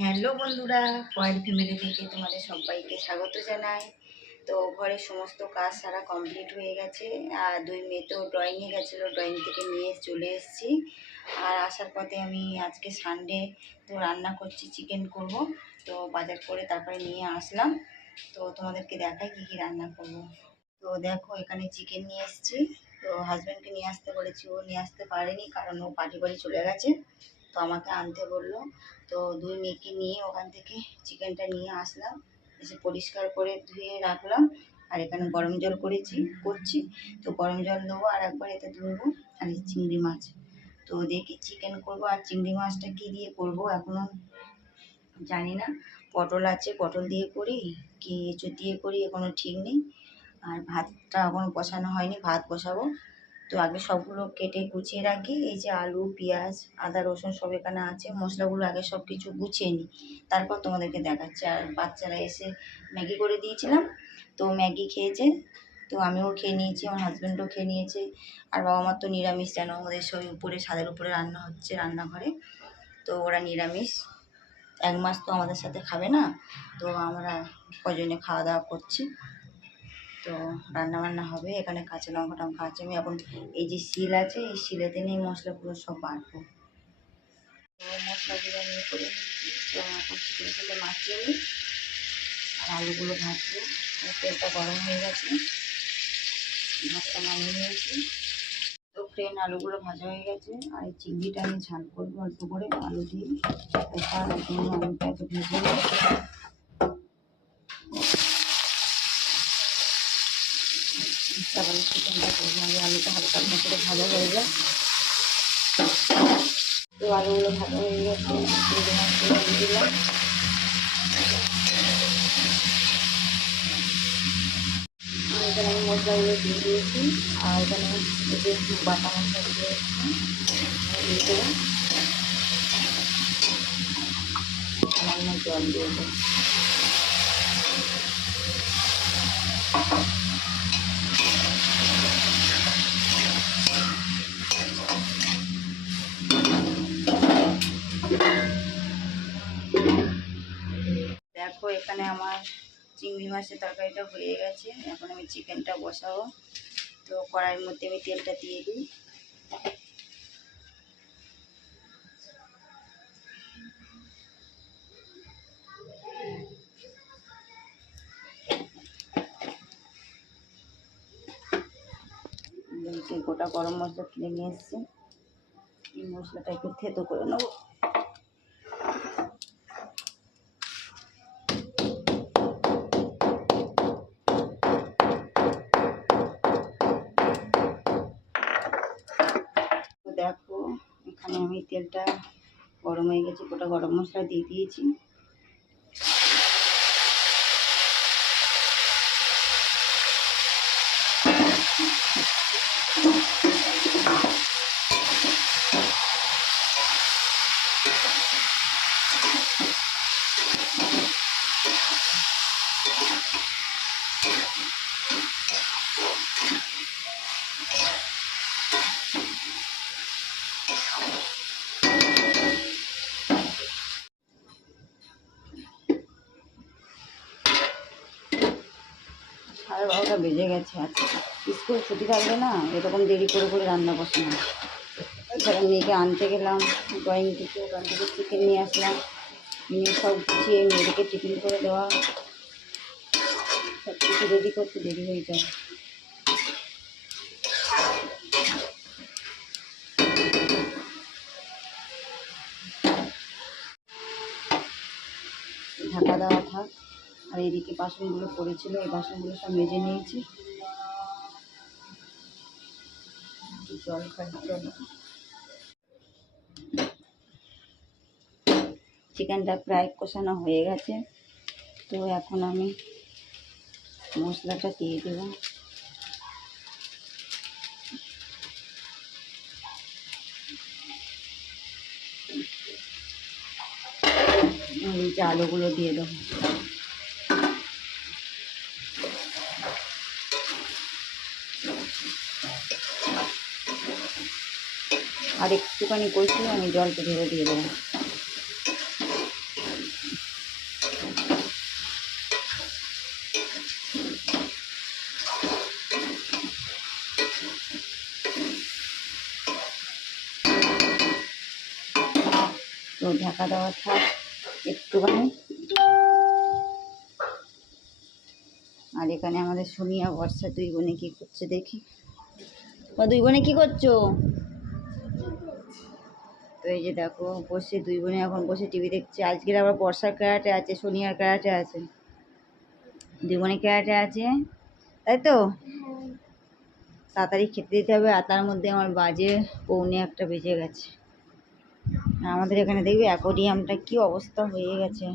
Hello বন্ধুরা, point family থেকে তোমাদের সবাইকে স্বাগত জানাই। তো ঘরের সমস্ত কাজ সারা কমপ্লিট হয়ে গেছে, আর দুই মেয়ে তো ড্রয়িংয়ে গেছিল ড্রয়িং থেকে নিয়ে চলে এসেছি। আর আসার পথে আমি আজকে সানডে তো রান্না করছি চিকেন করব। তো বাজার করে তারপরে নিয়ে আসলাম। তো তোমাদেরকে দেখাই কী কী রান্না করব। তো দেখো, এখানে চিকেন নিয়ে এসেছি। তো হাজব্যান্ডকে নিয়ে আসতে বলেছি, ও নিয়ে আসতে পারেনি কারণ ও পার্টি বাড়ি চলে গেছে। তো আমাকে আনতে বলল। তো দুই মেয়েকে নিয়ে ওখান থেকে চিকেনটা নিয়ে আসলাম। এসে পরিষ্কার করে ধুয়ে রাখলাম। আর এখানে গরম জল করেছি, করছি। তো গরম জল দেবো আর একবার এতে ধুবো, আর চিংড়ি মাছ। তো দেখি চিকেন করব আর চিংড়ি মাছটা কী দিয়ে করব এখনও জানি না। পটল আছে, পটল দিয়ে করি, কি এঁচো দিয়ে করি এখনও ঠিক নেই। আর ভাতটা এখনও বসানো হয়নি, ভাত বসাবো তো আগে সবগুলো কেটে গুছিয়ে রাখি। এই যে আলু, পেঁয়াজ, আদা, রসুন সব এখানে আছে। মশলাগুলো আগে সব কিছু গুছিয়ে নিই। তারপর তোমাদেরকে দেখাচ্ছি। আর বাচ্চারা এসে ম্যাগি করে দিয়েছিলাম। তো ম্যাগি খেয়েছে। তো আমিও খেয়ে নিয়েছি। আমার হাজব্যান্ডও খেয়ে নিয়েছে। আর বাবা মার তো নিরামিষ, যেন ওদের সব উপরে, ছাদের উপরে রান্না হচ্ছে রান্নাঘরে। তো ওরা নিরামিষ। এক মাস তো আমাদের সাথে খাবে না। তো আমরা কজনে খাওয়া দাওয়া করছি। তো রান্না বান্না হবে, এখানে কাঁচা লঙ্কা টঙ্কা আছে। আমি এখন এই যে শিল আছে, এই শিলেতে নিয়ে মশলাগুলো সব বাটবো। তো মশলাগুলো নিয়ে করে আর আলুগুলো ভাজবো। তেলটা গরম হয়ে গেছে। ভাতটা নামিয়ে নিয়েছি। তো ফ্রেন্ড আলুগুলো ভাজা হয়ে গেছে। আর এই চিংড়িটা আমি ঝাল করব অল্প করে। আলু দিয়ে। জন্য আলুটা ভেজে তারপরে চিকেনটা করব আগে আলুটা হালকা হালকা করে ভাজা হয়ে যায়। তো আলুগুলো ভাজা হয়ে গেছে দিলাম। এখানে আমি মশলাগুলো দিয়ে দিয়েছি, আর এখানে যে বাটা মশলা দিয়ে দিয়ে দেবো সামান্য জল দিয়ে দেবো দেখো এখানে আমার চিংড়ি মাছের তরকারিটা হয়ে গেছে। এখন আমি চিকেনটা বসাবো। তো কড়াইয়ের মধ্যে আমি তেলটা দিয়ে দিই। গোটা গরম মশলা কিনে নিয়ে এসছি। এই মশলাটা একটু থেতো করে নেব। দেখো এখানে আমি তেলটা গরম হয়ে গেছে গোটা গরম মশলা দিয়ে দিয়েছি। সাড়ে বারোটা বেজে গেছে আজকে স্কুল ছুটি থাকবে না, এরকম দেরি করে করে রান্না বসে না। এছাড়া মেয়েকে আনতে গেলাম, ড্রয়িং থেকে, ওখান থেকে চিকেন নিয়ে আসলাম। নিয়ে সব গুছিয়ে মেয়েদেরকে টিফিন করে দেওয়া। সব কিছু রেডি করতে দেরি হয়ে যায়। ঢাকা দেওয়া থাক। আর এদিকে বাসনগুলো পড়েছিল, এই বাসনগুলো সব মেজে নিয়েছি। জল খাই চিকেনটা প্রায় কষানো হয়ে গেছে। তো এখন আমি মশলাটা দিয়ে দেবো। যে আলুগুলো দিয়ে দেবো। আর একটুখানি কষি আমি জলটা ধরে দিয়ে দেবো। তো ঢাকা দেওয়া থাক একটুখানি। আর এখানে আমাদের সোনিয়া, বর্ষা দুই বোনে কী করছে দেখি। বা দুই বোনে কী করছ? তো এই যে দেখো বসে দুই বোনে এখন বসে টিভি দেখছে। আজকের আবার বর্ষার ক্যারাটে আছে সোনিয়ার ক্যারাটে আছে। দুই বোনে ক্যারাটে আছে। তাই তো? তাড়াতাড়ি খেতে দিতে হবে আর তার মধ্যে আমার বাজে পৌনে একটা বেজে গেছে। আমাদের এখানে দেখবে অ্যাকোরিয়ামটা কি অবস্থা হয়ে গেছে।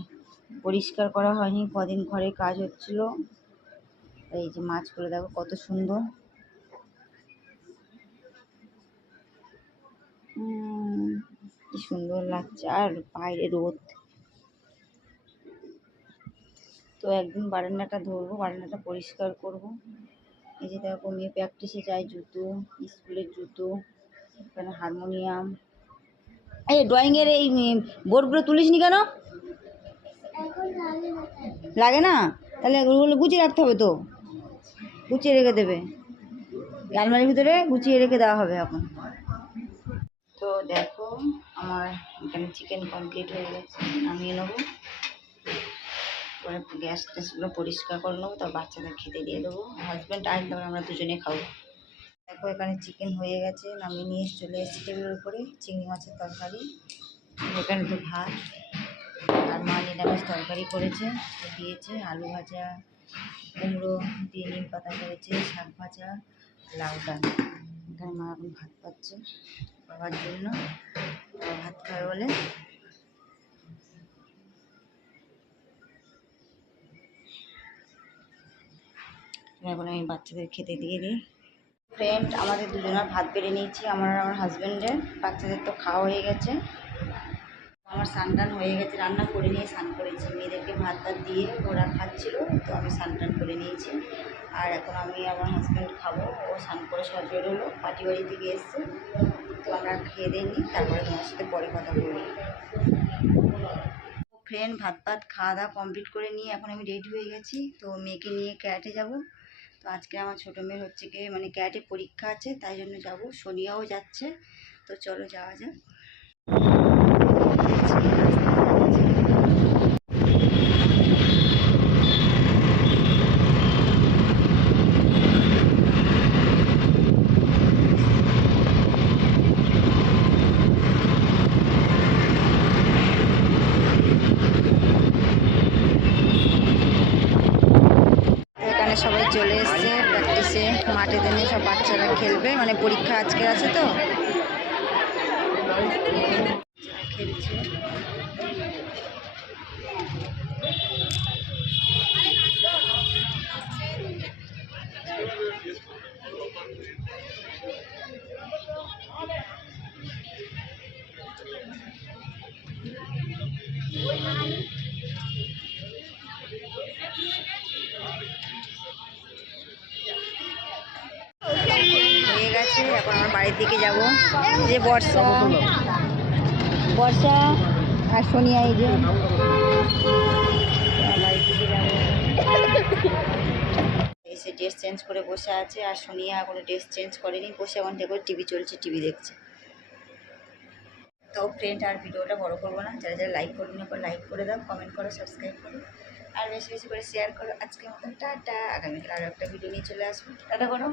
পরিষ্কার করা হয়নি কদিন ঘরে কাজ হচ্ছিল। এই যে মাছগুলো দেখো কত সুন্দর। উম, কি সুন্দর লাগছে। আর বাইরে রোদ। তো একদিন বারান্দাটা ধরবো, বারান্দাটা পরিষ্কার করব। এই যে দেখো, মেয়ে প্র্যাকটিসে যায় জুতো স্কুলের জুতো, এখানে হারমোনিয়াম এই ড্রয়িংয়ের এই বোর্ডগুলো তুলিস নি কেন? লাগে না? তাহলে ওগুলো গুছিয়ে রাখতে হবে তো? গুছিয়ে রেখে দেবে। আলমারির ভিতরে গুছিয়ে রেখে দেওয়া হবে এখন। তো দেখো আমার এখানে চিকেন কমপ্লিট হয়ে গেছে, নামিয়ে নেব। পরে গ্যাস ট্যাসগুলো পরিষ্কার করে নেব, তারপর বাচ্চাদের খেতে দিয়ে দেবো। হাজব্যান্ড আসলে তারপর আমরা দুজনে খাব। দেখো এখানে চিকেন হয়ে গেছে, নামিয়ে নিয়ে চলে এসেছি টেবিলের উপরে, চিংড়ি মাছের তরকারি, এখানে তো ভাত, আর মা নিরামিষ তরকারি করেছে, দিয়েছে, আলু ভাজা, কুমড়ো দিয়ে নিম পাতা করেছে, শাক ভাজা লাউ ডাল। এখানে মা এখন ভাত পাচ্ছে বাবার জন্য। ভাত খাবে বলে। এখন আমি বাচ্চাদের খেতে দিয়ে দিই। ফ্রেন্ড আমাদের দুজনের ভাত বেড়ে নিয়েছি, আমার আমার হাজব্যান্ডের বাচ্চাদের তো খাওয়া হয়ে গেছে। আমার স্নান হয়ে গেছে, রান্না করে নিয়ে স্নান করেছি। মেয়েদেরকে ভাত টাত দিয়ে ওরা খাচ্ছিল, তো আমি স্নান করে নিয়েছি। আর এখন আমি আমার হাজব্যান্ড খাব, ও স্নান করে সব বেরোলো পাটি বাড়ি থেকে এসছে। তো আমরা খেয়ে দিয়ে নিই, তারপরে তোমার সাথে পরে কথা বলব। ফ্রেন্ড ভাত ভাত খাওয়া দাওয়া কমপ্লিট করে নিয়ে এখন আমি রেডি হয়ে গেছি, তো মেয়েকে নিয়ে ক্যাটে যাব। তো আজকে আমার ছোটো মেয়ের হচ্ছে গিয়ে মানে ক্যাটে পরীক্ষা আছে, তাই জন্য যাব। সোনিয়াও যাচ্ছে, তো চলো যাওয়া যাক এখানে সবাই চলে এসছে প্র্যাকটিসে মাঠে দিনে সব বাচ্চারা খেলবে মানে পরীক্ষা আজকে আছে তো। গেছে এখন আমার বাড়ির দিকে যাব। যে বর্ষা বর্ষা আর সোনিয়া এই যে। এসে ড্রেস চেঞ্জ করে বসে আছে, আর সোনিয়া কোনো ড্রেস চেঞ্জ করেনি, বসে এখন দেখো টিভি চলছে টিভি দেখছে। তো ফ্রেন্ড আর ভিডিওটা বড় করব না, যারা যারা লাইক করবেন পর লাইক করে দাও কমেন্ট করো সাবস্ক্রাইব করো, আর বেশি বেশি করে শেয়ার করো। আজকের মতন, টাটা। আগামীকাল আরও একটা ভিডিও নিয়ে চলে আসব। টাটা করো।